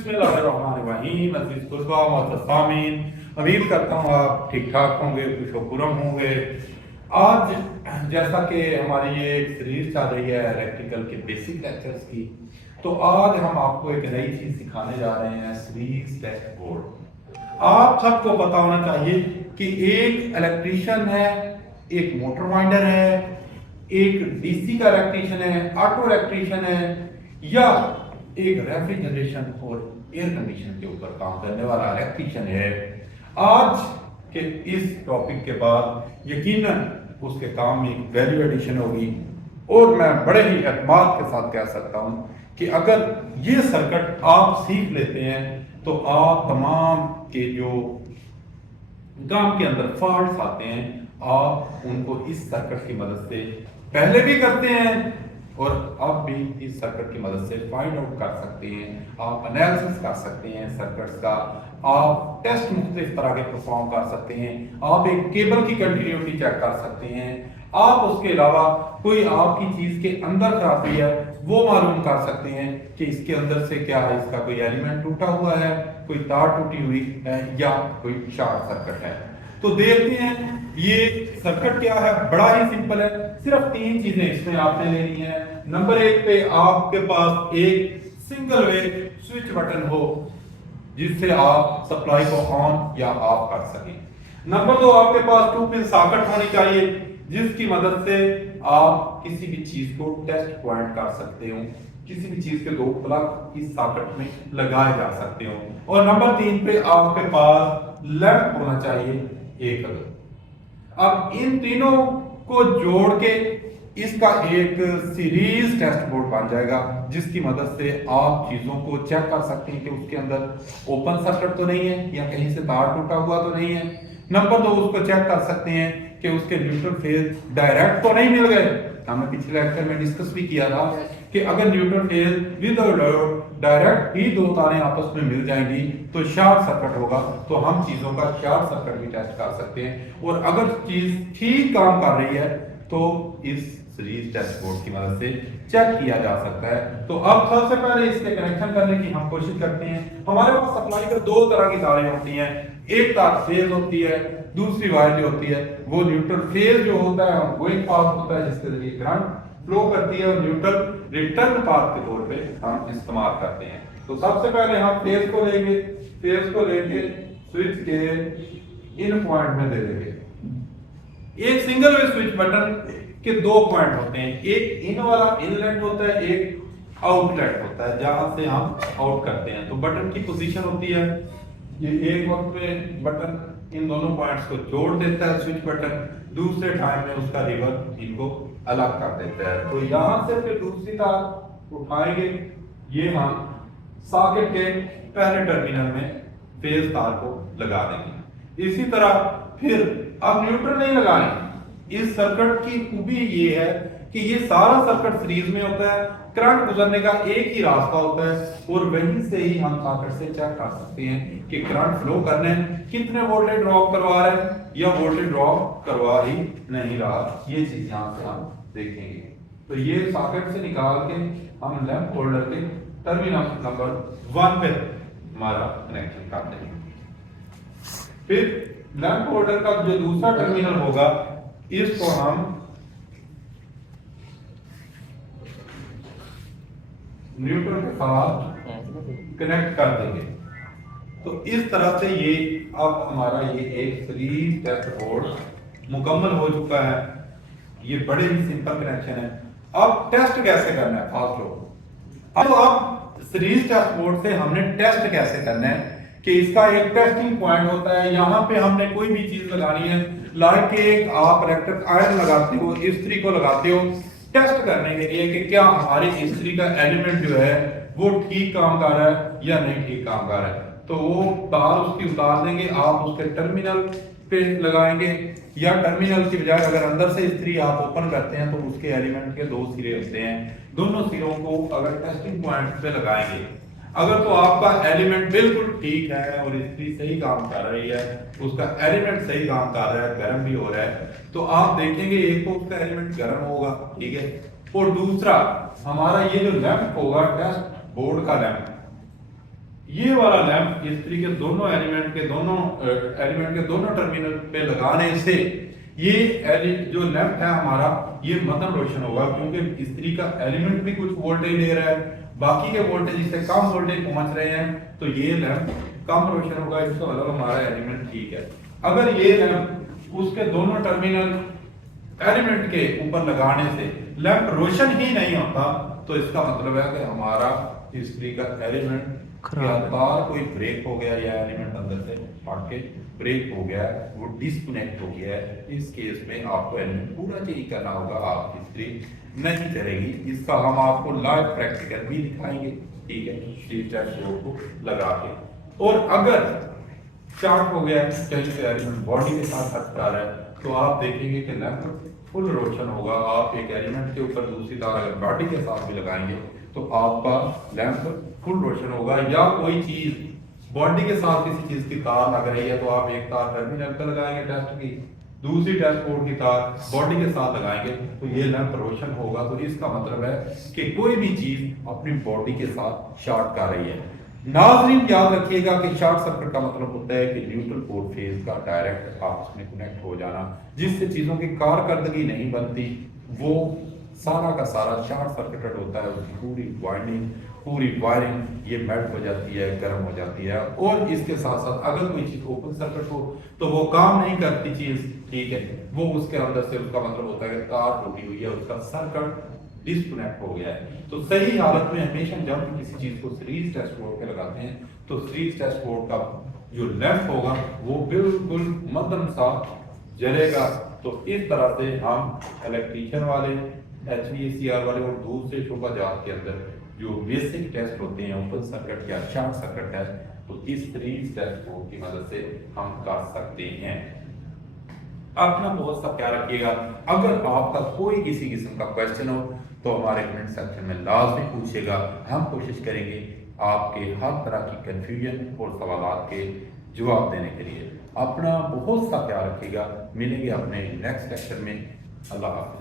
बिस्मिल्लाहिर्रहमानिर्रहीम। अज़ीज़ कुर्बा मोअज़्ज़ज़ सामीन, उम्मीद करता हूँ आप ठीक ठाक होंगे, खुशो-खुर्रम होंगे। आज जैसा कि हमारी ये एक सीरीज चल रही है इलेक्ट्रिकल के बेसिक लेक्चर्स की, तो आज हम आपको एक नई चीज सिखाने जा रहे हैं, सीरीज टेस्ट बोर्ड। आप सबको पता होना चाहिए कि एक इलेक्ट्रीशियन है, एक मोटर वाइंडर है, एक डीसी का इलेक्ट्रीशियन है, ऑटो इलेक्ट्रीशियन है, या एक रेफ्रिजरेशन और एयर कंडीशन के ऊपर काम करने वाला इलेक्ट्रीशियन है। आज के इस टॉपिक के बाद यकीनन उसके काम में एक वैल्यू एडिशन होगी, और मैं बड़े ही एतमाद के साथ कह सकता हूं कि अगर ये सर्किट आप सीख लेते हैं तो आप तमाम के जो काम के अंदर फॉल्ट्स आते हैं, आप उनको इस सर्किट की मदद से पहले भी करते हैं और अब भी इस सर्किट की मदद से फाइंड आउट कर सकते हैं। आप एनालिसिस कर सकते हैं सर्किट्स का, आप टेस्ट मुख्तलिफ तरह के परफॉर्म कर सकते हैं, आप एक केबल की कंटिन्यूटी चेक कर सकते हैं, आप उसके अलावा कोई आपकी चीज के अंदर खराबी है वो मालूम कर सकते हैं कि इसके अंदर से क्या है, इसका कोई एलिमेंट टूटा हुआ है, कोई तार टूटी हुई है, या कोई शॉर्ट सर्किट है। तो देखते हैं ये सर्किट क्या है। बड़ा ही सिंपल है, सिर्फ तीन चीजें इसमें आपने लेनी है। नंबर एक पे आपके पास एक सिंगल वे स्विच बटन हो जिससे आप सप्लाई को ऑन या ऑफ कर सकें। नंबर दो, आपके पास 2 पिन सॉकेट होनी चाहिए जिसकी मदद से आप किसी भी चीज को टेस्ट पॉइंट कर सकते हो, किसी भी चीज के दो प्लग इस सॉकेट में लगाए जा सकते हो। और नंबर 3 पे आपके पास लैंप होना चाहिए एक। अब इन तीनों को जोड़ के इसका एक सीरीज टेस्ट बोर्ड बन जाएगा जिसकी मदद से आप चीजों को चेक कर सकते हैं कि उसके अंदर ओपन सर्किट तो नहीं है या कहीं से तार टूटा हुआ तो नहीं है। नंबर 2, उसको चेक कर सकते हैं कि उसके न्यूट्रल फेज डायरेक्ट तो नहीं मिल गए। हमने पिछले लेक्चर में डिस्कस भी किया था कि अगर न्यूट्रल फेज विद डायरेक्ट ही दो तारें आपस में मिल जाएंगी तो शॉर्ट सर्किट होगा, तो हम चीजों का शॉर्ट सर्किट भी टेस्ट कर सकते हैं। और अगर चीज ठीक काम कर रही है तो इस सीरीज टेस्ट बोर्ड की मदद से चेक किया जा सकता है। तो अब सबसे पहले इसके कनेक्शन करने की हम कोशिश करते हैं। हमारे पास सप्लाई कर दो तरह की तारें होती हैं, एक तार फेज होती है, दूसरी वायर जो होती है वो न्यूट्रल फेज जो होता है गोइंग पाथ होता है जिसके जरिए करंट फ्लो करती है, और न्यूट्रल रिटर्न पाथ के तौर पे हम इस्तेमाल करते हैं। तो सबसे पहले हम फेज को लेंगे, फेज को लेके स्विच के इन पॉइंट में दे देंगे। एक सिंगल वे स्विच बटन के दो पॉइंट होते हैं, एक इन वाला इनलेट होता है, एक आउटलेट होता है जहां से हम आउट करते हैं। तो बटन की पोजीशन होती है, ये एक वक्त पे बटन इन दोनों पॉइंट्स को जोड़ देता है स्विच बटन, दूसरे टाइम में उसका रिवर इनको अलग कर देता है। तो यहां से फिर दूसरी तार उठाएंगे, ये हम सॉकेट के पहले टर्मिनल में फेज तार को लगा देंगे। इसी तरह फिर अब न्यूट्रल नहीं लगाएंगे। इस सर्किट की खूबी ये है कि ये सारा सर्किट सीरीज में होता है, करंट गुजरने का एक ही रास्ता होता है, और वहीं से ही हम सॉकेट से चेक कर सकते हैं कि करंट फ्लो करने कितने वोल्टेज ड्रॉप करवा रहे हैं या वोल्टेज ड्रॉप करवा ही नहीं रहा। ये चीज यहाँ से हम देखेंगे। तो ये सॉकेट से निकाल के हम लैंप होल्डर के टर्मिनल नंबर 1 पे हमारा कनेक्शन कर देंगे। फिर लैंप होल्डर का जो दूसरा टर्मिनल होगा इसको हम न्यूट्रल के साथ कनेक्ट कर देंगे। तो इस तरह से ये अब हमारा ये एक सीरीज टेस्ट बोर्ड मुकम्मल हो चुका है। ये बड़े ही सिंपल कनेक्शन है। अब टेस्ट कैसे करना है खास लोग। अब सीरीज टेस्ट बोर्ड से हमने टेस्ट कैसे करना है कि इसका एक टेस्टिंग पॉइंट होता है। यहाँ पे हमने कोई भी चीज लगानी है, लाइक एक आप इलेक्ट्रिक आयरन लगाते हो, इस्त्री को लगाते हो टेस्ट करने के लिए कि क्या हमारी इस्त्री का एलिमेंट जो है वो ठीक काम कर रहा है या नहीं ठीक काम कर रहा है। तो वो तार उसकी उतार देंगे, आप उसके टर्मिनल पे लगाएंगे, या टर्मिनल की बजाय अगर अंदर से इस्त्री आप ओपन करते हैं तो उसके एलिमेंट के दो सिरे होते हैं, दोनों सिरों को अगर टेस्टिंग पॉइंट पे लगाएंगे, अगर तो आपका एलिमेंट बिल्कुल ठीक है और इस्त्री सही काम कर रही है, उसका एलिमेंट सही काम कर रहा है, गर्म भी हो रहा है, तो आप देखेंगे एक तो उसका एलिमेंट गर्म होगा, ठीक है, और दूसरा हमारा ये जो लैंप होगा टेस्ट बोर्ड का लैंप, ये वाला लैंप इस्त्री के दोनों एलिमेंट के दोनों टर्मिनल पे लगाने से ये जो लैंप है हमारा ये मतलब रोशन होगा, क्योंकि इस्त्री का एलिमेंट भी कुछ वोल्टेज ले रहा है, बाकी के वोल्टेज इससे कम वोल्टेज पहुंच रहे हैं, तो ये लैंप कम रोशन होगा। इसका मतलब हमारा एलिमेंट ठीक है। अगर ये लैंप उसके दोनों टर्मिनल एलिमेंट के ऊपर लगाने से लैंप रोशन ही नहीं होता, तो इसका मतलब है कि हमारा इस्त्री का एलिमेंट या तार कोई ब्रेक हो गया या एलिमेंट अंदर से फाट के ब्रेक हो गया, वो डिस्कनेक्ट हो गया है। इस केस में आपको एलिमेंट पूरा चेंज करना होगा, आपकी इस्त्री नहीं चलेगी। इसका हम आपको लाइव प्रैक्टिकल भी दिखाएंगे, ठीक है, स्ट्रीट टेस्ट बोर्ड को लगा के। और अगर शॉर्ट हो गया कहीं से एलिमेंट बॉडी के साथ हटका रहा है, तो आप देखेंगे कि लैंप फुल रोशन होगा। आप एक एलिमेंट के ऊपर दूसरी तार अगर बॉडी के साथ भी लगाएंगे तो आपका लैंप फुल रोशन होगा। या कोई चीज बॉडी के साथ किसी चीज की तार लग रही है, तो आप एक तार टर्मिनल पर लगाएंगे टेस्ट की, दूसरी टेस्ट पोर्ट की तार बॉडी के साथ लगाएंगे, तो ये लैंप रोशन होगा। तो इसका मतलब है कि कोई भी चीज अपनी बॉडी के साथ शॉर्ट कर रही है। नाज़रीन याद रखिएगा कि शॉर्ट सर्किट का मतलब होता है कि न्यूट्रल पोल फेज का डायरेक्ट आपस में कनेक्ट हो जाना, जिससे चीजों की कारकर्दगी नहीं बनती, वो सारा का सारा शॉर्ट सर्किटेड होता है। उसकी पूरी वाइंडिंग, पूरी वायरिंग ये मेल्ट हो जाती है, गर्म हो जाती है। और इसके साथ साथ अगर कोई चीज ओपन सर्किट हो तो वो काम नहीं करती चीज, ठीक है, वो उसके अंदर से उसका मतलब होता है कि तार टूटी हुई है, उसका सर्किट डिस्कनेक्ट हो गया है। तो सही हालत में हमेशा जब हम किसी चीज को सीरीज टेस्ट बोर्ड पे लगाते हैं, तो सीरीज टेस्ट बोर्ड का जो लैंप होगा वो बिल्कुल मध्यम सा जलेगा। तो इस तरह से हम इलेक्ट्रीशियन वाले, HVACR वाले और दूसरे शोभा जात के अंदर जो बेसिक टेस्ट होते हैं ओपन सर्किट या शॉर्ट सर्किट टेस्ट, तो इस सीरीज टेस्ट बोर्ड की मदद से हम कर सकते हैं। अपना बहुत सा ख्याल रखिएगा। अगर आपका कोई किसी किस्म का क्वेश्चन हो तो हमारे कमेंट सेक्शन में लाजमी पूछिएगा। हम कोशिश करेंगे आपके हर तरह की कंफ्यूजन और सवालात के जवाब देने के लिए। अपना बहुत सा ख्याल रखिएगा। मिलेंगे अपने नेक्स्ट लेक्चर में। अल्लाह हाफ़िज़।